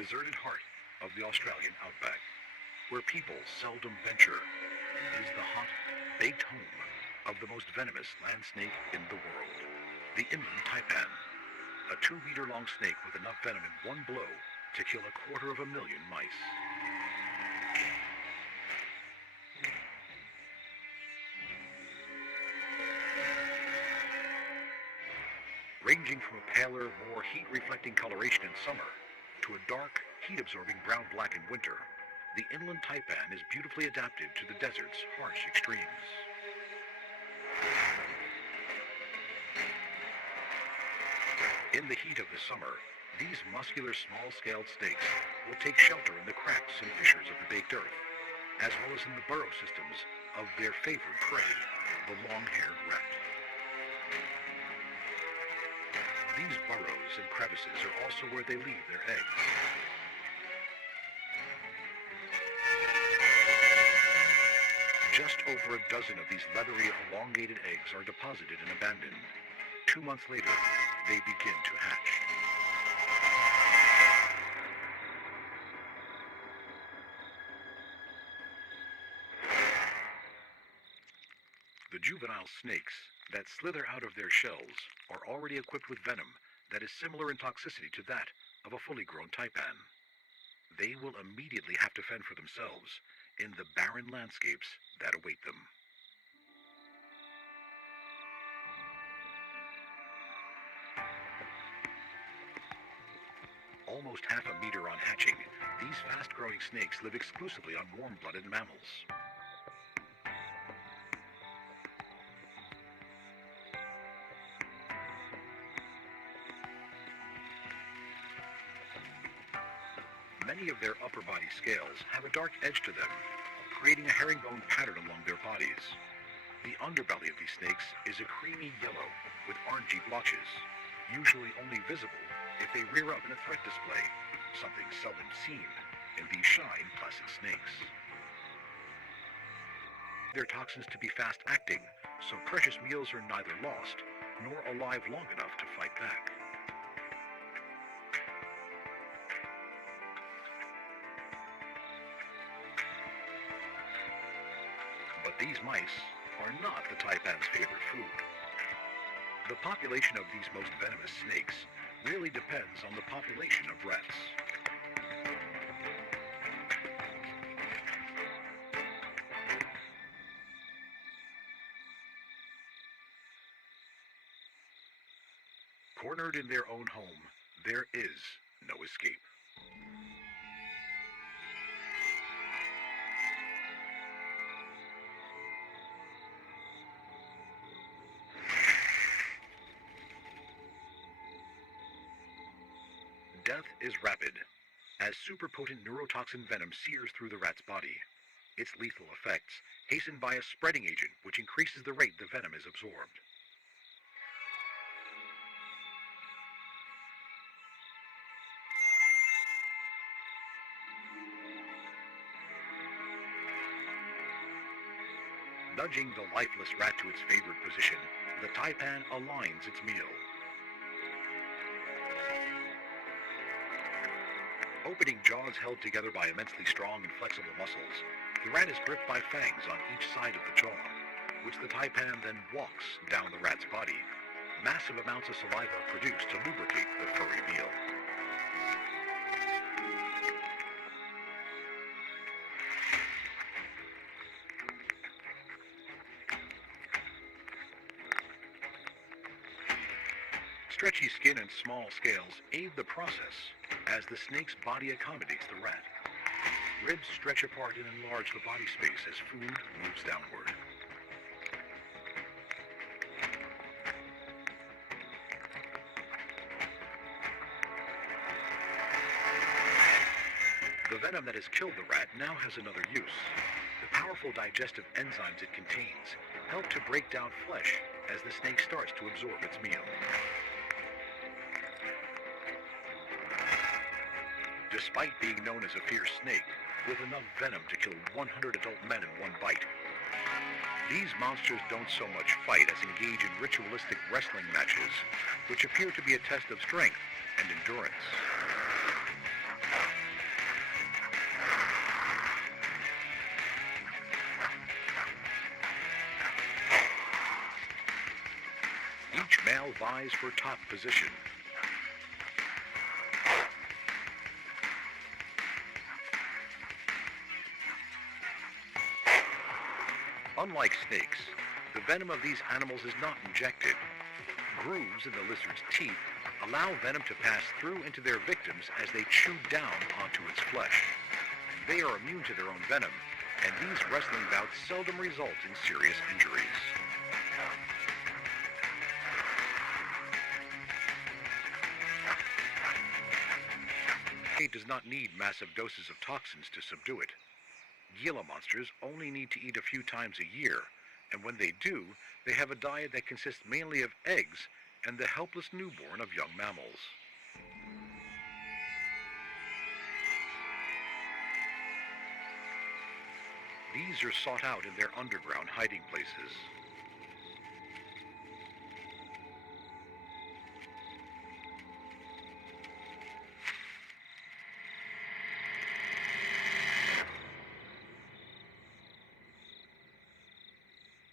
deserted heart of the Australian outback, where people seldom venture, is the hot, baked home of the most venomous land snake in the world, the inland taipan, a 2-meter-long snake with enough venom in one blow to kill 250,000 mice. Ranging from a paler, more heat-reflecting coloration in summer to a dark, heat-absorbing brown-black in winter, the inland taipan is beautifully adapted to the desert's harsh extremes. In the heat of the summer, these muscular small-scaled snakes will take shelter in the cracks and fissures of the baked earth, as well as in the burrow systems of their favorite prey, the long-haired rat. These burrows and crevices are also where they leave their eggs. Just over a dozen of these leathery, elongated eggs are deposited and abandoned. 2 months later, they begin to hatch. The juvenile snakes that slither out of their shells are already equipped with venom that is similar in toxicity to that of a fully grown taipan. They will immediately have to fend for themselves in the barren landscapes that await them. Almost half a meter on hatching, these fast-growing snakes live exclusively on warm-blooded mammals. Many of their upper body scales have a dark edge to them, creating a herringbone pattern along their bodies. The underbelly of these snakes is a creamy yellow with orangey blotches, usually only visible if they rear up in a threat display, something seldom seen in these shy, placid snakes. Their toxins to be fast-acting, so precious meals are neither lost nor alive long enough to fight back. But these mice are not the taipan's favorite food. The population of these most venomous snakes really depends on the population of rats. Cornered in their own home, there is no escape. Death is rapid, as superpotent neurotoxin venom sears through the rat's body. Its lethal effects hastened by a spreading agent which increases the rate the venom is absorbed. Nudging the lifeless rat to its favorite position, the taipan aligns its meal. Opening jaws held together by immensely strong and flexible muscles, the rat is gripped by fangs on each side of the jaw, which the taipan then walks down the rat's body. Massive amounts of saliva are produced to lubricate the furry meal. Stretchy skin and small scales aid the process as the snake's body accommodates the rat. Ribs stretch apart and enlarge the body space as food moves downward. The venom that has killed the rat now has another use. The powerful digestive enzymes it contains help to break down flesh as the snake starts to absorb its meal. Despite being known as a fierce snake, with enough venom to kill 100 adult men in one bite, these monsters don't so much fight as engage in ritualistic wrestling matches, which appear to be a test of strength and endurance. Each male vies for top position. Unlike snakes, the venom of these animals is not injected. Grooves in the lizard's teeth allow venom to pass through into their victims as they chew down onto its flesh. They are immune to their own venom, and these wrestling bouts seldom result in serious injuries. It does not need massive doses of toxins to subdue it. Gila monsters only need to eat a few times a year, and when they do, they have a diet that consists mainly of eggs and the helpless newborn of young mammals. These are sought out in their underground hiding places.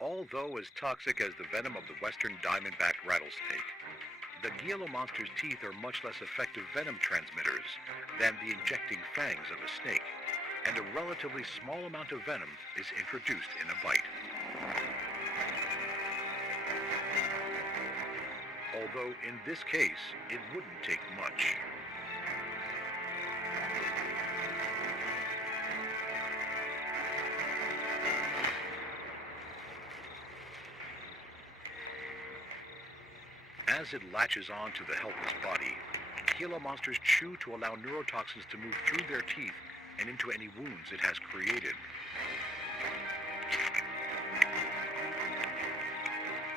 Although as toxic as the venom of the western diamondback rattlesnake, the Gila monster's teeth are much less effective venom transmitters than the injecting fangs of a snake, and a relatively small amount of venom is introduced in a bite. Although in this case, it wouldn't take much. As it latches on to the helpless body, Gila monsters chew to allow neurotoxins to move through their teeth and into any wounds it has created.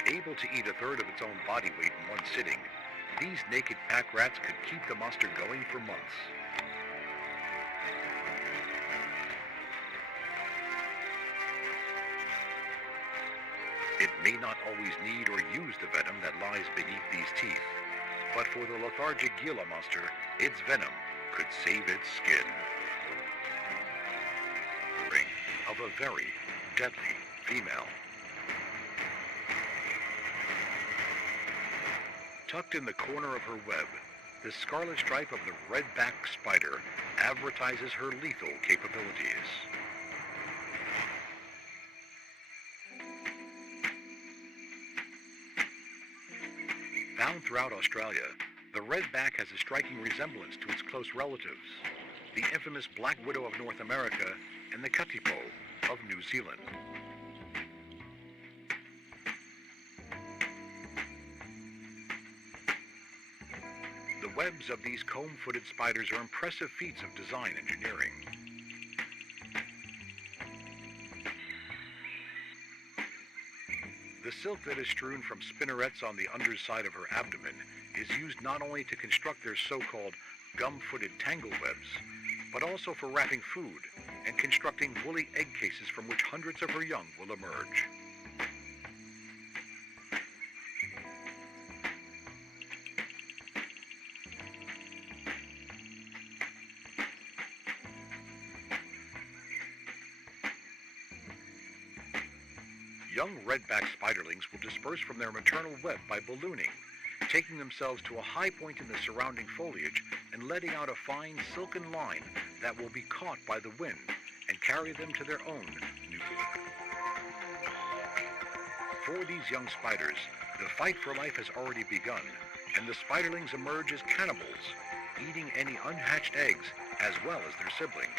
Able to eat a third of its own body weight in one sitting, these naked pack rats could keep the monster going for months. It may not always need or use the venom that lies beneath these teeth, but for the lethargic Gila monster, its venom could save its skin. Of a very deadly female. Tucked in the corner of her web, the scarlet stripe of the redback spider advertises her lethal capabilities. Found throughout Australia, the redback has a striking resemblance to its close relatives, the infamous black widow of North America and the katipo of New Zealand. The webs of these comb-footed spiders are impressive feats of design engineering. The silk that is strewn from spinnerets on the underside of her abdomen is used not only to construct their so-called gum-footed tangle webs, but also for wrapping food and constructing woolly egg cases from which hundreds of her young will emerge. Young redback spiderlings will disperse from their maternal web by ballooning, taking themselves to a high point in the surrounding foliage and letting out a fine silken line that will be caught by the wind and carry them to their own new home. For these young spiders, the fight for life has already begun, and the spiderlings emerge as cannibals, eating any unhatched eggs as well as their siblings.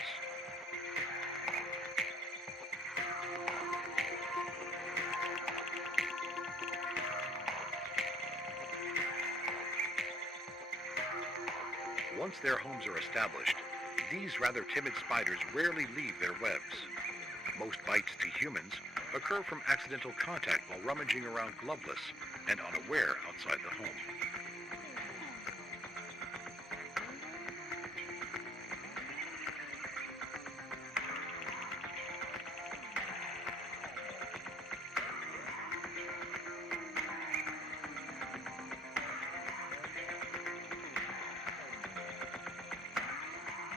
Once their homes are established, these rather timid spiders rarely leave their webs. Most bites to humans occur from accidental contact while rummaging around gloveless and unaware outside the home.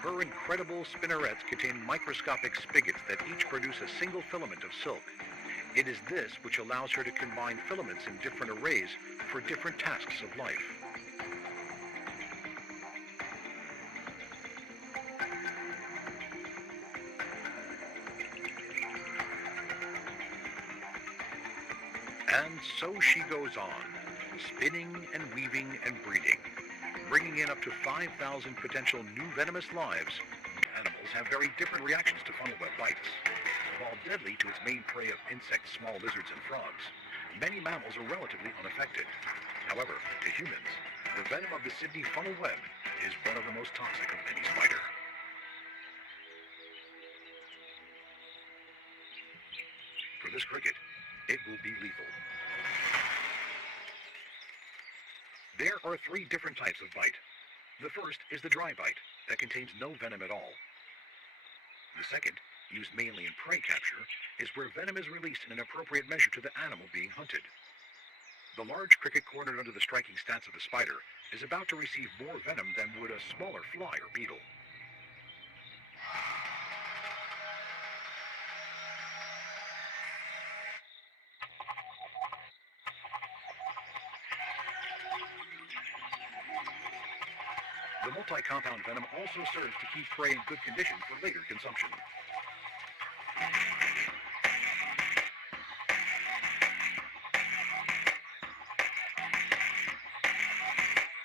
Her incredible spinnerets contain microscopic spigots that each produce a single filament of silk. It is this which allows her to combine filaments in different arrays for different tasks of life. And so she goes on, spinning and weaving and breeding, bringing in up to 5,000 potential new venomous lives. Animals have very different reactions to funnel web bites. While deadly to its main prey of insects, small lizards, and frogs, many mammals are relatively unaffected. However, to humans, the venom of the Sydney funnel web is one of the most toxic of any spider. For this cricket, it will be lethal. There are 3 different types of bite. The first is the dry bite, that contains no venom at all. The second, used mainly in prey capture, is where venom is released in an appropriate measure to the animal being hunted. The large cricket cornered under the striking stance of the spider is about to receive more venom than would a smaller fly or beetle. The multi-compound venom also serves to keep prey in good condition for later consumption.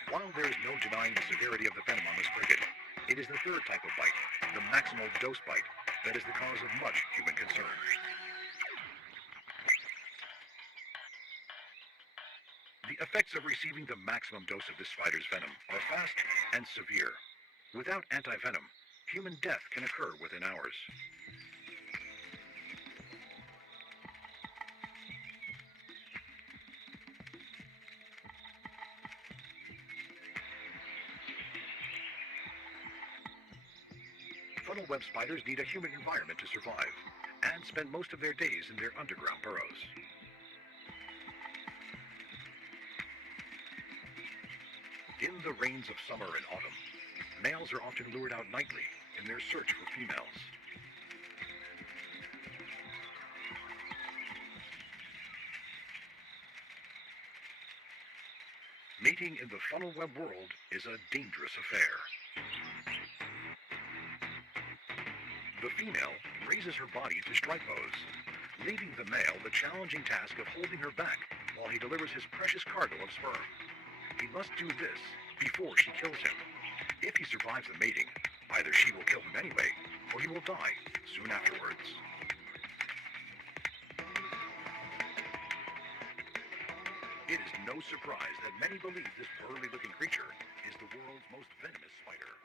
While there is no denying the severity of the venom on this cricket, it is the third type of bite, the maximal dose bite, that is the cause of much human concern. The effects of receiving the maximum dose of this spider's venom are fast and severe. Without antivenom, human death can occur within hours. Funnel web spiders need a humid environment to survive, and spend most of their days in their underground burrows. In the rains of summer and autumn, males are often lured out nightly in their search for females. Mating in the funnel web world is a dangerous affair. The female raises her body into strike pose, leaving the male the challenging task of holding her back while he delivers his precious cargo of sperm. He must do this before she kills him. If he survives the mating, either she will kill him anyway, or he will die soon afterwards. It is no surprise that many believe this burly-looking creature is the world's most venomous spider.